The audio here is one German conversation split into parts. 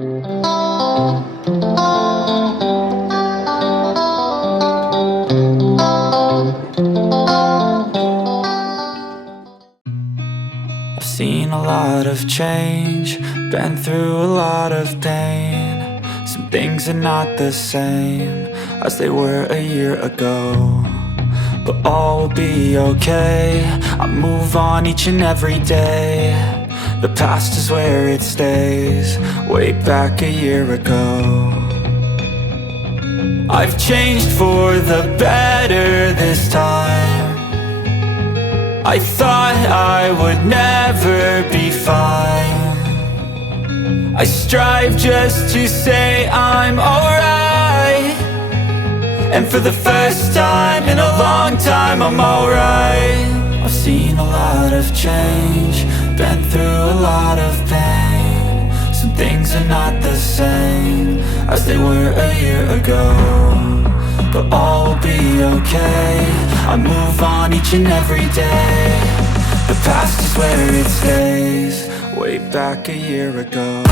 I've seen a lot of change, been through a lot of pain. Some things are not the same as they were a year ago, but all will be okay. I move on each and every day. The past is where it stays, way back a year ago. I've changed for the better this time. I thought I would never be fine. I strive just to say I'm alright, and for the first time in a long time I'm alright. I've seen a lot of change, been through a lot of pain. Some things are not the same as they were a year ago, but all will be okay. I move on each and every day. The past is where it stays, way back a year ago.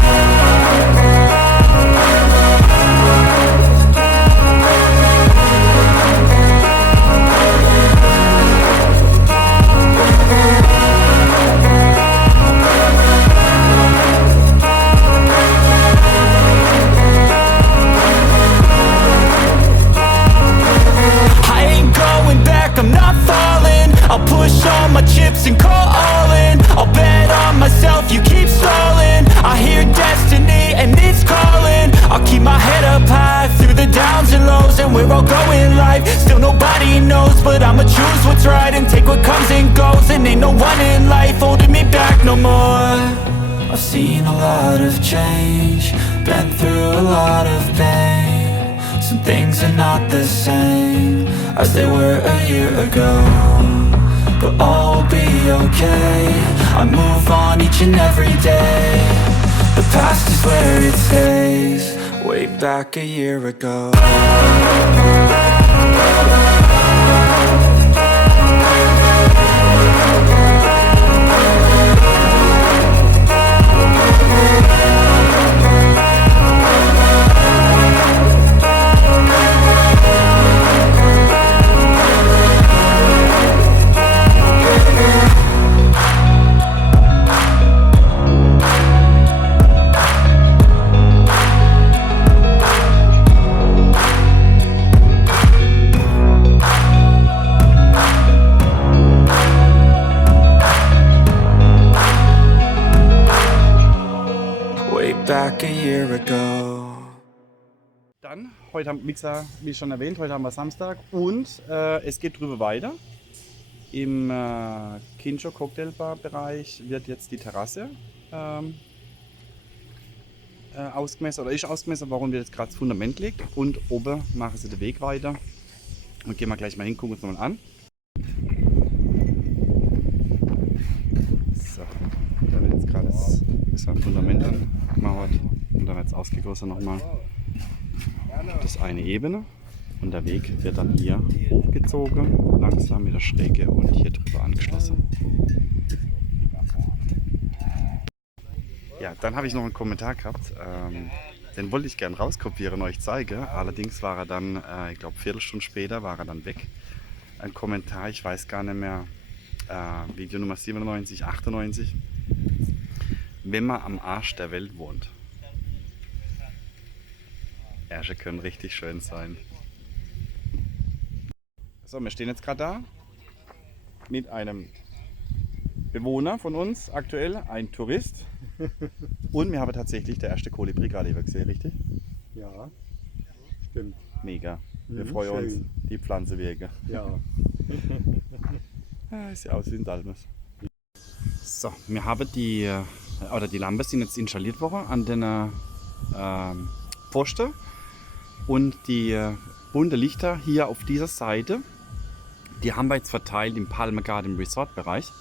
I'm not falling, I'll push all my chips and call all in. I'll bet on myself, you keep stalling. I hear destiny and it's calling. I'll keep my head up high through the downs and lows, and we're all going life. Still nobody knows, but I'ma choose what's right and take what comes and goes. And ain't no one in life holding me back no more. I've seen a lot of change, been through a lot of pain. Some things are not the same as they were a year ago, but all will be okay. I move on each and every day. The past is where it stays, way back a year ago. Back a year ago. Dann, heute haben, wie schon erwähnt, heute haben wir Samstag und es geht drüber weiter. Im Kincho Cocktailbar Bereich wird jetzt die Terrasse ausgemessert oder ist ausgemessert, warum wir jetzt gerade das Fundament legt, und oben machen sie den Weg weiter und gehen wir gleich mal hin, gucken uns mal an. So, da wird jetzt gerade das Fundament angemauert und dann wird es ausgegossen nochmal. Das eine Ebene und der Weg wird dann hier hochgezogen, langsam mit der Schräge und hier drüber angeschlossen. Ja, dann habe ich noch einen Kommentar gehabt, den wollte ich gern rauskopieren und euch zeigen, allerdings war er dann, ich glaube Viertelstunde später war er dann weg. Ein Kommentar, ich weiß gar nicht mehr, Video Nummer 97, 98, wenn man am Arsch der Welt wohnt. Ärsche können richtig schön sein. So, wir stehen jetzt gerade da mit einem Bewohner von uns, aktuell ein Tourist. Und wir haben tatsächlich der erste Kolibri gerade gesehen, richtig? Ja, stimmt. Mega. Wir freuen uns, die Pflanzenwege. Ja. Sieht aus wie ein Dalmes. So, wir haben die Lampen sind jetzt installiert worden an den Pfosten. Und die bunten Lichter hier auf dieser Seite, die haben wir jetzt verteilt im Palme Garden Resort Bereich.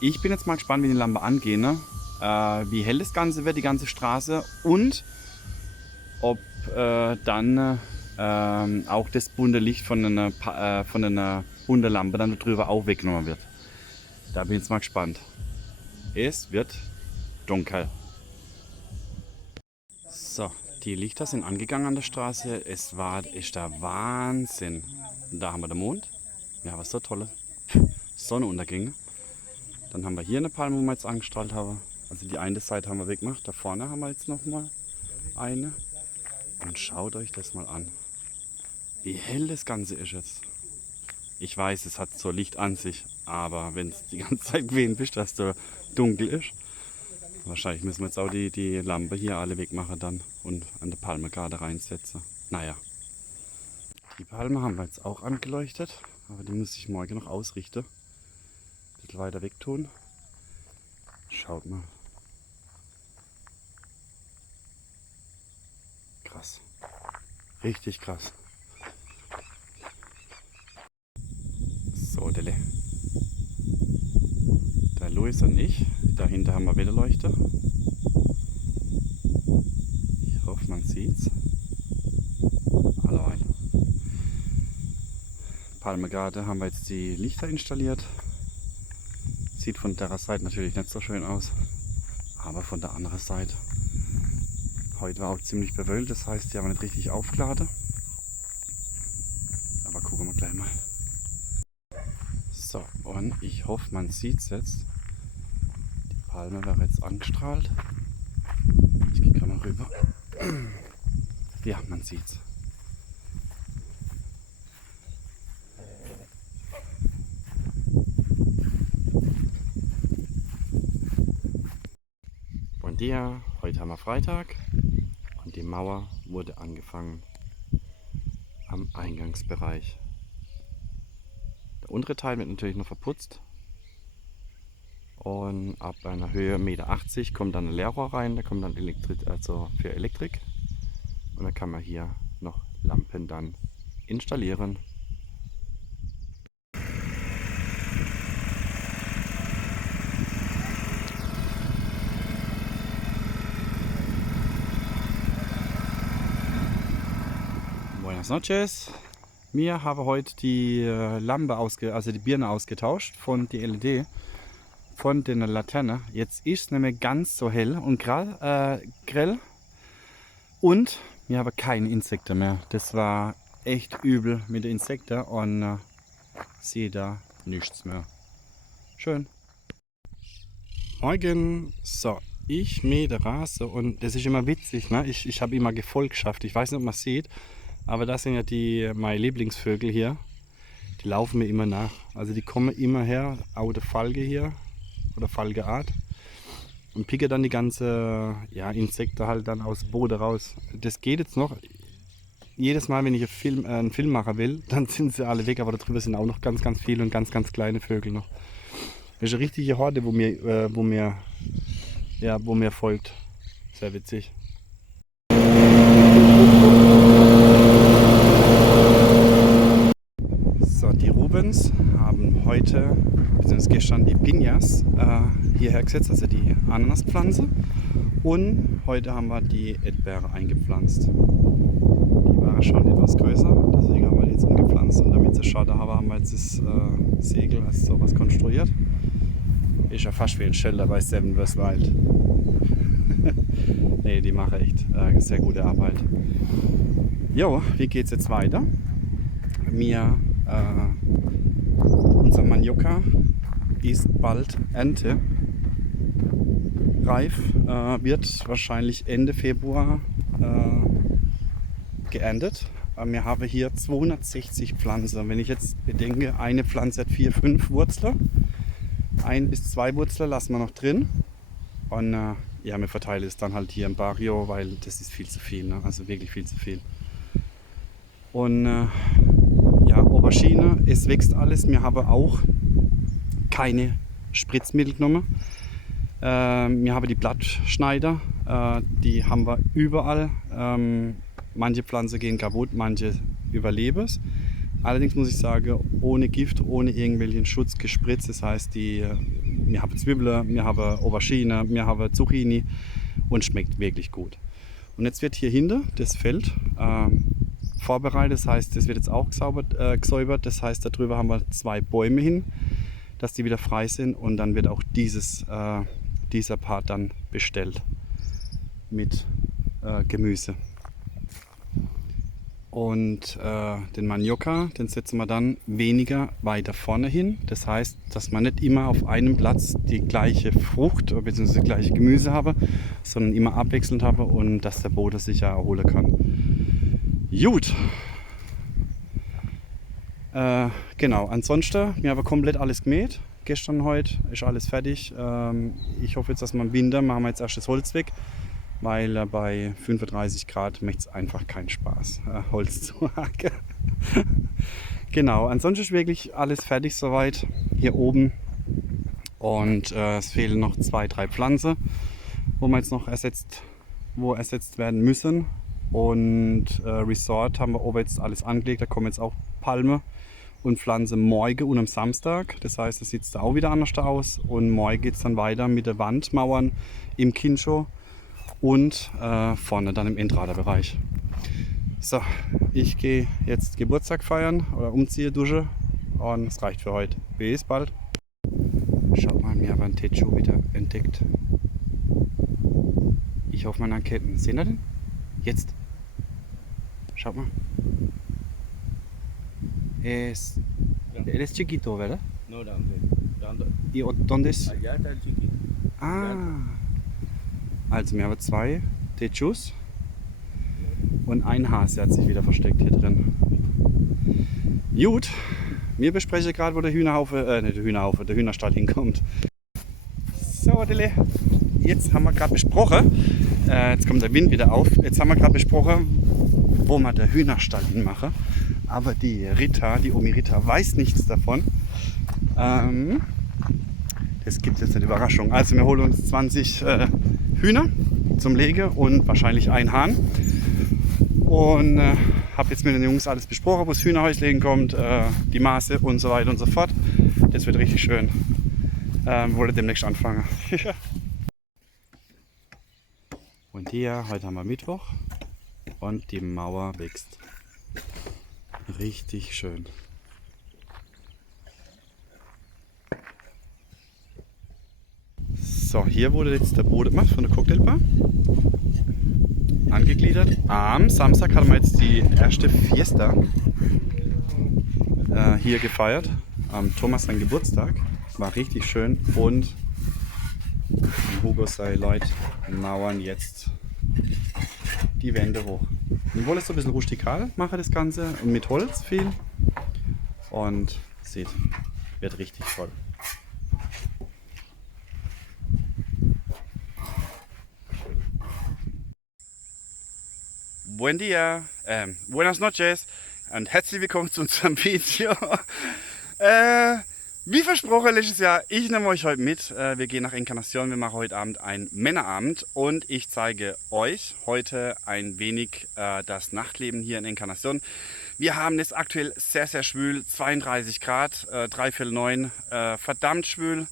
Ich bin jetzt mal gespannt, wie die Lampe angehen, ne? Wie hell das Ganze wird, die ganze Straße, und ob dann auch das bunte Licht von einer bunten Lampe dann drüber auch weggenommen wird. Da bin ich jetzt mal gespannt. Es wird dunkel. So, die Lichter sind angegangen an der Straße. Ist der Wahnsinn. Und da haben wir den Mond. Wir haben so tolle Sonnenuntergänge. Dann haben wir hier eine Palme, wo wir jetzt angestrahlt haben. Also die eine Seite haben wir weggemacht. Da vorne haben wir jetzt noch mal eine. Und schaut euch das mal an. Wie hell das Ganze ist jetzt. Ich weiß, es hat so Licht an sich. Aber wenn es die ganze Zeit gewesen bist, dass es dunkel ist. Wahrscheinlich müssen wir jetzt auch die Lampe hier alle wegmachen dann und an der Palme gerade reinsetzen. Naja. Die Palme haben wir jetzt auch angeleuchtet. Aber die muss ich morgen noch ausrichten. Ein bisschen weiter weg tun. Schaut mal. Krass. Richtig krass. So, Delle. Der Luis und ich. Dahinter haben wir Wetterleuchter. Ich hoffe, man sieht's. Allein. Palmegarde haben wir jetzt die Lichter installiert. Sieht von der Seite natürlich nicht so schön aus. Aber von der anderen Seite. Heute war auch ziemlich bewölkt, das heißt, die haben wir nicht richtig aufgeladen. Aber gucken wir gleich mal. So, und ich hoffe, man sieht es jetzt. Die Palme wäre jetzt angestrahlt. Ich gehe gerade mal rüber. Ja, man sieht es. Bon dia, heute haben wir Freitag und die Mauer wurde angefangen am Eingangsbereich. Der untere Teil wird natürlich noch verputzt und ab einer Höhe 1,80 Meter kommt dann ein Leerrohr rein, da kommt dann für Elektrik und dann kann man hier noch Lampen dann installieren. Buenas noches. Wir haben heute die Lampe also die Birne ausgetauscht von die LED von den Laterne. Jetzt ist es nicht mehr ganz so hell und grell und wir haben keine Insekten mehr. Das war echt übel mit den Insekten und sehe da nichts mehr. Schön. Morgen. So, ich mähe die Rasen und das ist immer witzig. Ne? Ich habe immer Gefolg geschafft. Ich weiß nicht, ob man es sieht. Aber das sind ja meine Lieblingsvögel hier. Die laufen mir immer nach. Also die kommen immer her, auch der Falke hier oder Falkeart und picken dann die ganze Insekten halt dann aus dem Boden raus. Das geht jetzt noch. Jedes Mal, wenn ich einen Film machen will, dann sind sie alle weg, aber darüber sind auch noch ganz, ganz viele und ganz, ganz kleine Vögel noch. Das ist eine richtige Horde, wo mir folgt. Sehr witzig. Die Rubens haben heute, bzw. gestern, die Piñas hierher gesetzt, also die Ananaspflanze. Und heute haben wir die Erdbeere eingepflanzt. Die war schon etwas größer, deswegen haben wir die jetzt umgepflanzt. Und damit sie Schade haben wir jetzt das Segel als sowas konstruiert. Ist ja fast wie ein Shelter bei Seven vs. Wild. Ne, die machen echt sehr gute Arbeit. Jo, wie geht's jetzt weiter? Unser Manioka ist bald erntereif, wird wahrscheinlich Ende Februar geerntet. Wir haben hier 260 Pflanzen. Wenn ich jetzt bedenke, eine Pflanze hat 4-5 Wurzeln, 1 bis 2 Wurzeln lassen wir noch drin. Und wir verteilen es dann halt hier im Barrio, weil das ist viel zu viel, ne? Also wirklich viel zu viel. Und Aubergine, es wächst alles. Wir haben auch keine Spritzmittel genommen. Wir haben die Blattschneider, die haben wir überall. Manche Pflanzen gehen kaputt, manche überleben es. Allerdings muss ich sagen, ohne Gift, ohne irgendwelchen Schutz gespritzt. Das heißt, wir haben Zwiebeln, wir haben Aubergine, wir haben Zucchini und schmeckt wirklich gut. Und jetzt wird hier hinter das Feld vorbereitet, das heißt, das wird jetzt auch gesäubert, das heißt, darüber haben wir 2 Bäume hin, dass die wieder frei sind und dann wird auch dieser Part dann bestellt mit Gemüse. Und den Manioka, den setzen wir dann weniger weiter vorne hin. Das heißt, dass man nicht immer auf einem Platz die gleiche Frucht bzw. das gleiche Gemüse habe, sondern immer abwechselnd habe und dass der Boden sich ja erholen kann. Gut. Genau, ansonsten, wir haben komplett alles gemäht. Gestern, heute ist alles fertig. Ich hoffe jetzt, dass wir im Winter machen wir jetzt erst das Holz weg, weil bei 35 Grad macht es einfach keinen Spaß, Holz zu hacken. Genau, ansonsten ist wirklich alles fertig soweit hier oben. Und es fehlen noch 2, 3 Pflanzen, wo wir jetzt noch ersetzt werden müssen. Und Resort haben wir oben jetzt alles angelegt, da kommen jetzt auch Palme und Pflanze morgen und am Samstag. Das heißt, es sieht da auch wieder anders aus. Und morgen geht es dann weiter mit den Wandmauern im Kincho und vorne dann im Entraderbereich. So, ich gehe jetzt Geburtstag feiern oder umziehe, dusche und es reicht für heute. Bis bald. Schaut mal, wir haben einen Techo wieder entdeckt. Ich hoffe, man erkennt ihn. Seht ihr den? Jetzt. Schaut mal. Él es chiquito, ¿verdad? No, grande. ¿Y dónde es? Allá está el chiquito. Ah. Also wir haben 2 Techos und ein Hase hat sich wieder versteckt hier drin. Gut, wir besprechen gerade, wo der Hühnerhaufe, nicht der Hühnerhaufe, der Hühnerstall hinkommt. So, Dille, jetzt haben wir gerade besprochen, jetzt kommt der Wind wieder auf, jetzt haben wir gerade besprochen, wo wir den Hühnerstall hinmachen. Aber die Omi Rita weiß nichts davon. Das gibt jetzt eine Überraschung. Also wir holen uns 20 Hühner zum Legen und wahrscheinlich einen Hahn. Und habe jetzt mit den Jungs alles besprochen, wo das Hühnerhäuslegen kommt, die Maße und so weiter und so fort. Das wird richtig schön. Wollte demnächst anfangen. Und hier, heute haben wir Mittwoch und die Mauer wächst. Richtig schön. So, hier wurde jetzt der Boden gemacht von der Cocktailbar. Angegliedert. Am Samstag hatten wir jetzt die erste Fiesta hier gefeiert. Am Thomas sein Geburtstag. War richtig schön. Und Hugo sei Leute mauern jetzt die Wände hoch. Wir wollen es so ein bisschen rustikal machen, das Ganze, und mit Holz viel. Und seht, wird richtig toll. Buen día, buenas noches und herzlich willkommen zu unserem Video. Wie versprochen letztes Jahr, ich nehme euch heute mit. Wir gehen nach Encarnación, wir machen heute Abend einen Männerabend und ich zeige euch heute ein wenig das Nachtleben hier in Encarnación. Wir haben es aktuell sehr, sehr schwül, 32 Grad, 8:45, verdammt schwül.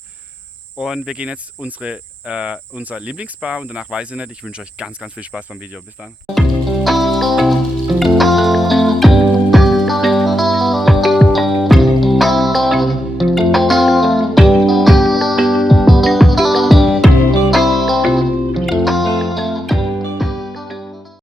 Und wir gehen jetzt unser Lieblingsbar und danach weiß ich nicht. Ich wünsche euch ganz, ganz viel Spaß beim Video. Bis dann.